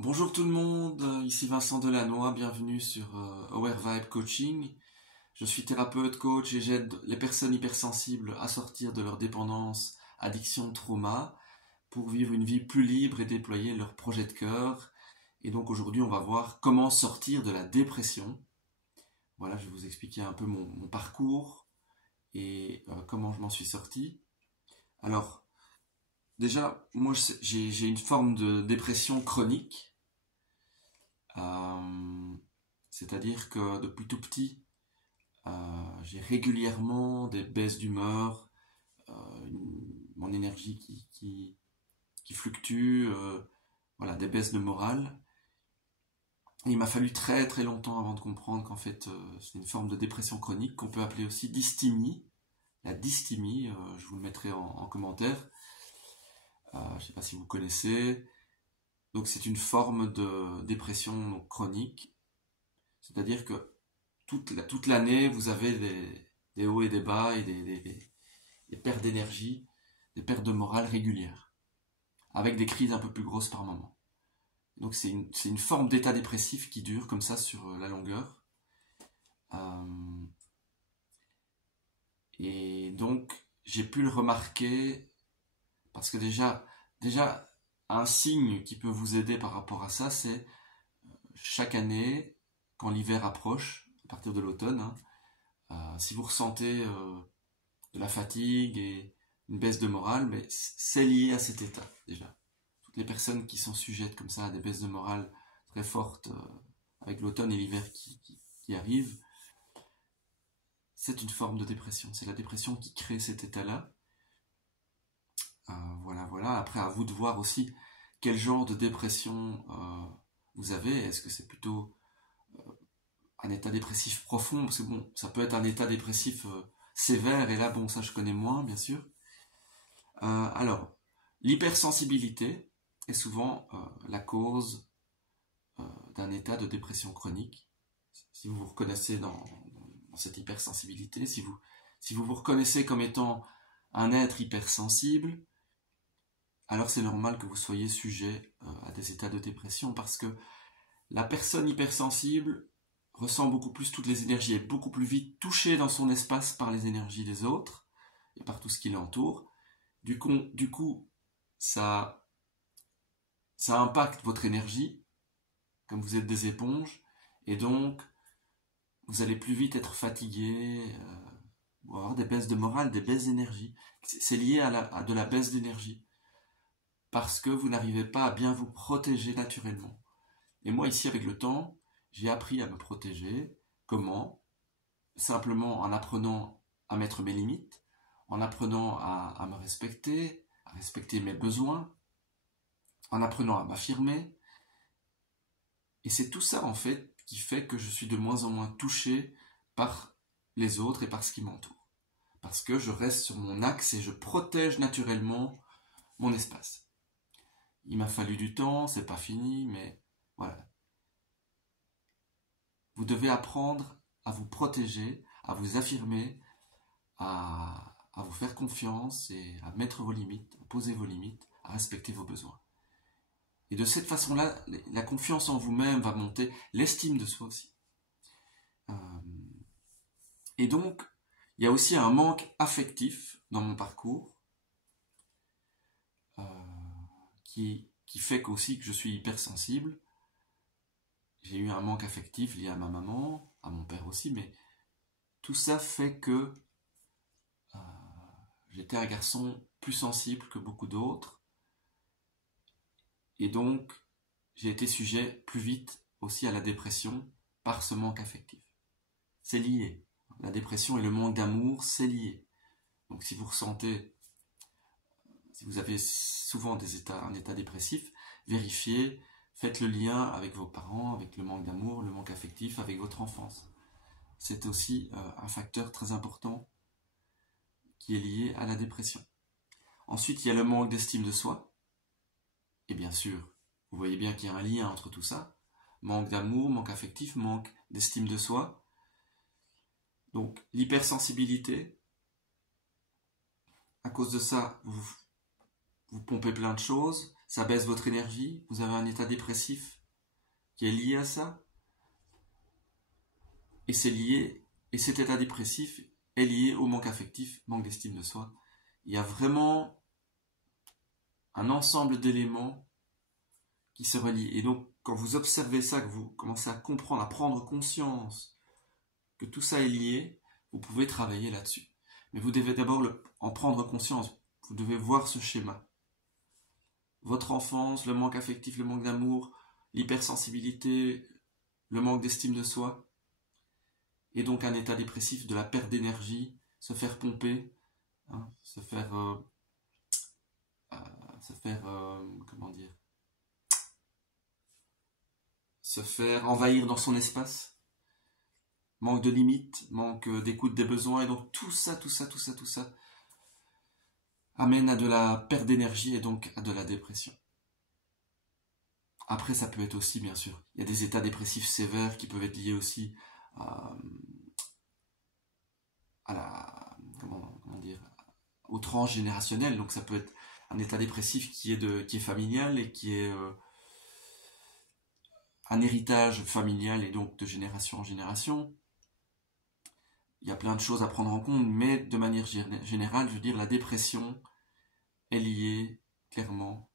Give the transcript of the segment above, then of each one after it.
Bonjour tout le monde, ici Vincent Delannoy, bienvenue sur Aware Vibe Coaching. Je suis thérapeute, coach et j'aide les personnes hypersensibles à sortir de leur dépendance, addiction, trauma, pour vivre une vie plus libre et déployer leur projet de cœur. Et donc aujourd'hui on va voir comment sortir de la dépression. Voilà, je vais vous expliquer un peu mon parcours et comment je m'en suis sorti. Alors, déjà, moi j'ai une forme de dépression chronique. Euh, C'est-à-dire que depuis tout petit, j'ai régulièrement des baisses d'humeur, mon énergie qui fluctue, voilà, des baisses de morale. Et il m'a fallu très très longtemps avant de comprendre qu'en fait c'est une forme de dépression chronique qu'on peut appeler aussi dysthymie. La dysthymie, je vous le mettrai en commentaire. Je ne sais pas si vous connaissez. Donc c'est une forme de dépression donc, chronique. C'est-à-dire que toute l'année, vous avez des hauts et des bas et des pertes d'énergie, des pertes de morale régulières, avec des crises un peu plus grosses par moment. Donc c'est une forme d'état dépressif qui dure comme ça sur la longueur. Euh, et donc j'ai pu le remarquer parce que déjà un signe qui peut vous aider par rapport à ça, c'est chaque année, quand l'hiver approche, à partir de l'automne, hein, si vous ressentez de la fatigue et une baisse de morale, mais c'est lié à cet état déjà. Toutes les personnes qui sont sujettes comme ça à des baisses de morale très fortes avec l'automne et l'hiver qui arrivent, c'est une forme de dépression. C'est la dépression qui crée cet état-là. Voilà. Après, à vous de voir aussi quel genre de dépression vous avez. Est-ce que c'est plutôt un état dépressif profond? Parce que bon, ça peut être un état dépressif sévère, et là, bon, ça je connais moins, bien sûr. Alors, l'hypersensibilité est souvent la cause d'un état de dépression chronique. Si vous vous reconnaissez dans cette hypersensibilité, si vous reconnaissez comme étant un être hypersensible, alors c'est normal que vous soyez sujet à des états de dépression, parce que la personne hypersensible ressent beaucoup plus toutes les énergies, est beaucoup plus vite touchée dans son espace par les énergies des autres et par tout ce qui l'entoure. Du coup, ça impacte votre énergie, comme vous êtes des éponges, et donc vous allez plus vite être fatigué, ou avoir des baisses de morale, des baisses d'énergie. C'est lié à de la baisse d'énergie, parce que vous n'arrivez pas à bien vous protéger naturellement. Et moi ici, avec le temps, j'ai appris à me protéger. Comment? Simplement en apprenant à mettre mes limites, en apprenant à me respecter, à respecter mes besoins, en apprenant à m'affirmer. Et c'est tout ça, en fait, qui fait que je suis de moins en moins touché par les autres et par ce qui m'entoure. Parce que je reste sur mon axe et je protège naturellement mon espace. Il m'a fallu du temps, c'est pas fini, mais voilà. Vous devez apprendre à vous protéger, à vous affirmer, à vous faire confiance et à mettre vos limites, à poser vos limites, à respecter vos besoins. Et de cette façon-là, la confiance en vous-même va monter, l'estime de soi aussi. Euh, et donc, il y a aussi un manque affectif dans mon parcours euh, qui fait qu'aussi que je suis hypersensible. J'ai eu un manque affectif lié à ma maman, à mon père aussi, mais tout ça fait que euh, j'étais un garçon plus sensible que beaucoup d'autres. Et donc, j'ai été sujet plus vite aussi à la dépression par ce manque affectif. C'est lié. La dépression et le manque d'amour, c'est lié. Donc si vous ressentez, si vous avez souvent un état dépressif, vérifiez, faites le lien avec vos parents, avec le manque d'amour, le manque affectif, avec votre enfance. C'est aussi un facteur très important qui est lié à la dépression. Ensuite, il y a le manque d'estime de soi. Et bien sûr, vous voyez bien qu'il y a un lien entre tout ça. Manque d'amour, manque affectif, manque d'estime de soi. Donc l'hypersensibilité, à cause de ça, vous pompez plein de choses, ça baisse votre énergie, vous avez un état dépressif qui est lié à ça, et cet état dépressif est lié au manque affectif, manque d'estime de soi. Il y a vraiment un ensemble d'éléments qui se relient. Et donc, quand vous observez ça, que vous commencez à comprendre, à prendre conscience que tout ça est lié, vous pouvez travailler là-dessus. Mais vous devez d'abord en prendre conscience. Vous devez voir ce schéma. Votre enfance, le manque affectif, le manque d'amour, l'hypersensibilité, le manque d'estime de soi, et donc un état dépressif, de la perte d'énergie, se faire pomper, hein, comment dire, se faire envahir dans son espace, manque de limites, manque d'écoute des besoins, et donc tout ça amène à de la perte d'énergie et donc à de la dépression. Après, ça peut être aussi, bien sûr, il y a des états dépressifs sévères qui peuvent être liés aussi à la, comment dire, au transgénérationnel. Donc ça peut être un état dépressif qui est familial et qui est un héritage familial et donc de génération en génération. Il y a plein de choses à prendre en compte, mais de manière générale, je veux dire, la dépression est liée clairement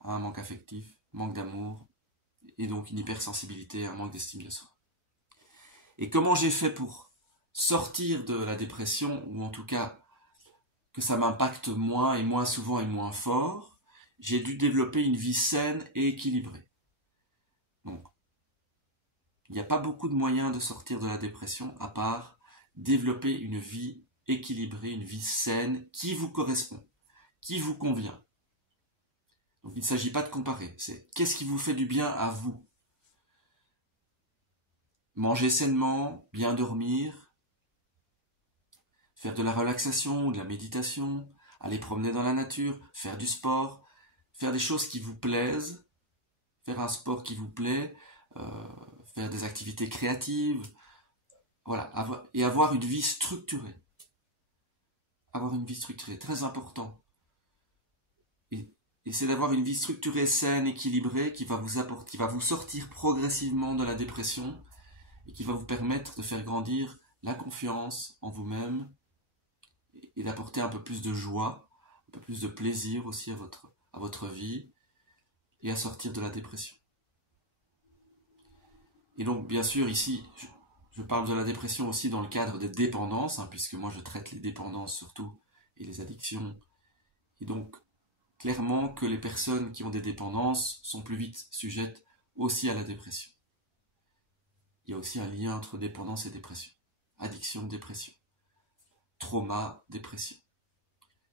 à un manque affectif, manque d'amour, et donc une hypersensibilité, un manque d'estime de soi. Et comment j'ai fait pour sortir de la dépression, ou en tout cas que ça m'impacte moins et moins souvent et moins fort? J'ai dû développer une vie saine et équilibrée. Donc, il n'y a pas beaucoup de moyens de sortir de la dépression à part développer une vie équilibrée, une vie saine qui vous correspond, qui vous convient. Donc il ne s'agit pas de comparer, c'est qu'est-ce qui vous fait du bien à vous. Manger sainement, bien dormir, faire de la relaxation ou de la méditation, aller promener dans la nature, faire du sport, faire des choses qui vous plaisent, faire un sport qui vous plaît, faire des activités créatives, voilà, avoir une vie structurée. Avoir une vie structurée, très important. Et c'est d'avoir une vie structurée, saine, équilibrée, qui va vous sortir progressivement de la dépression et qui va vous permettre de faire grandir la confiance en vous-même et d'apporter un peu plus de joie, un peu plus de plaisir aussi à votre vie et à sortir de la dépression. Et donc, bien sûr, ici, je parle de la dépression aussi dans le cadre des dépendances, puisque moi je traite les dépendances surtout et les addictions. Et donc, clairement que les personnes qui ont des dépendances sont plus vite sujettes aussi à la dépression. Il y a aussi un lien entre dépendance et dépression. Addiction, dépression. Trauma, dépression.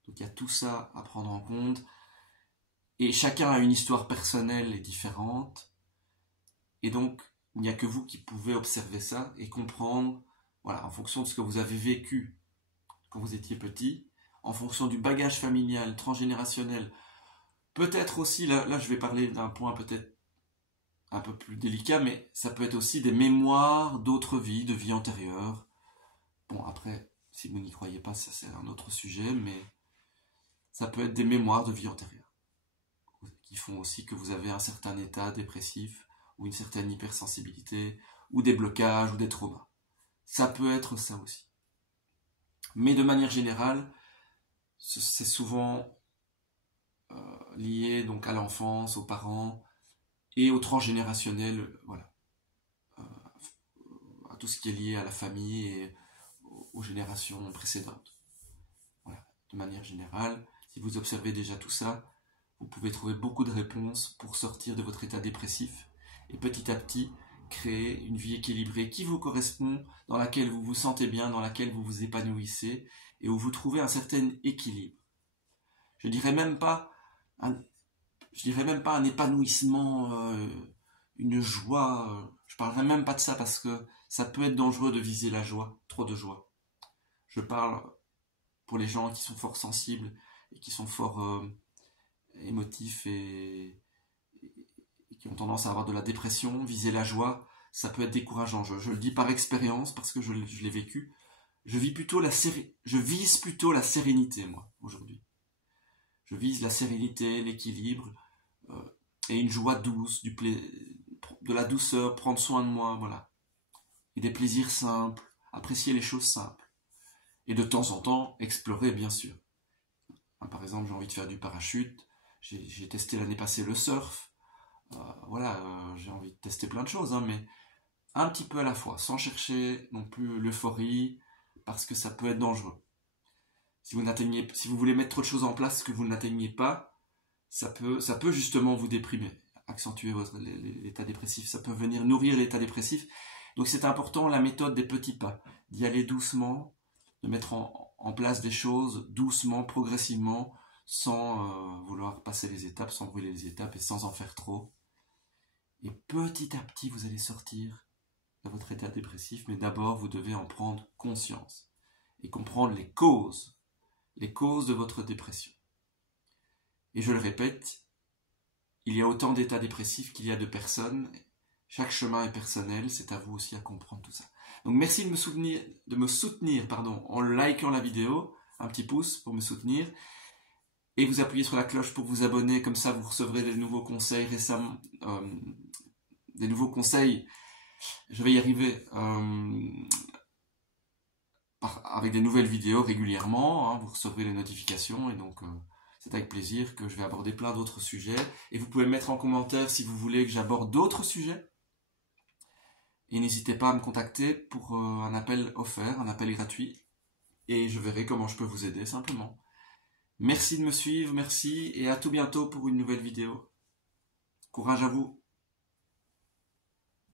Donc il y a tout ça à prendre en compte. Et chacun a une histoire personnelle et différente. Et donc, il n'y a que vous qui pouvez observer ça et comprendre, voilà, en fonction de ce que vous avez vécu quand vous étiez petit, en fonction du bagage familial, transgénérationnel. Peut-être aussi, là je vais parler d'un point peut-être un peu plus délicat, mais ça peut être aussi des mémoires d'autres vies, de vies antérieures. Bon, après, si vous n'y croyez pas, ça c'est un autre sujet, mais ça peut être des mémoires de vies antérieures, qui font aussi que vous avez un certain état dépressif, ou une certaine hypersensibilité, ou des blocages, ou des traumas. Ça peut être ça aussi. Mais de manière générale, c'est souvent lié donc à l'enfance, aux parents et au transgénérationnel, voilà, à tout ce qui est lié à la famille et aux générations précédentes. Voilà. De manière générale, si vous observez déjà tout ça, vous pouvez trouver beaucoup de réponses pour sortir de votre état dépressif et petit à petit créer une vie équilibrée qui vous correspond, dans laquelle vous vous sentez bien, dans laquelle vous vous épanouissez et où vous trouvez un certain équilibre. Je dirais même pas un épanouissement, une joie. Je parlerai même pas de ça parce que ça peut être dangereux de viser la joie, trop de joie. Je parle pour les gens qui sont fort sensibles et qui sont fort émotifs et qui ont tendance à avoir de la dépression. Viser la joie, ça peut être décourageant. Je le dis par expérience parce que je l'ai vécu. Je vise plutôt la sérénité, moi, aujourd'hui. Je vise la sérénité, l'équilibre, et une joie douce, de la douceur, prendre soin de moi, voilà. Et des plaisirs simples, apprécier les choses simples. Et de temps en temps, explorer, bien sûr. Par exemple, j'ai envie de faire du parachute, j'ai testé l'année passée le surf, voilà, j'ai envie de tester plein de choses, hein, mais un petit peu à la fois, sans chercher non plus l'euphorie, parce que ça peut être dangereux. Si vous voulez mettre trop de choses en place que vous n'atteignez pas, ça peut justement vous déprimer, accentuer l'état dépressif, ça peut venir nourrir l'état dépressif. Donc c'est important la méthode des petits pas, d'y aller doucement, de mettre en place des choses doucement, progressivement, sans vouloir passer les étapes, sans brûler les étapes et sans en faire trop. Et petit à petit, vous allez sortir de votre état dépressif, mais d'abord, vous devez en prendre conscience et comprendre les causes de votre dépression. Et je le répète, il y a autant d'états dépressifs qu'il y a de personnes. Chaque chemin est personnel, c'est à vous aussi à comprendre tout ça. Donc merci de me soutenir en likant la vidéo, un petit pouce pour me soutenir, et vous appuyez sur la cloche pour vous abonner, comme ça vous recevrez des nouveaux conseils je vais y arriver, avec des nouvelles vidéos régulièrement, hein, vous recevrez les notifications, et donc c'est avec plaisir que je vais aborder plein d'autres sujets, et vous pouvez mettre en commentaire si vous voulez que j'aborde d'autres sujets. Et n'hésitez pas à me contacter pour un appel offert, un appel gratuit. Et je verrai comment je peux vous aider simplement. Merci de me suivre, merci. Et à tout bientôt pour une nouvelle vidéo. Courage à vous.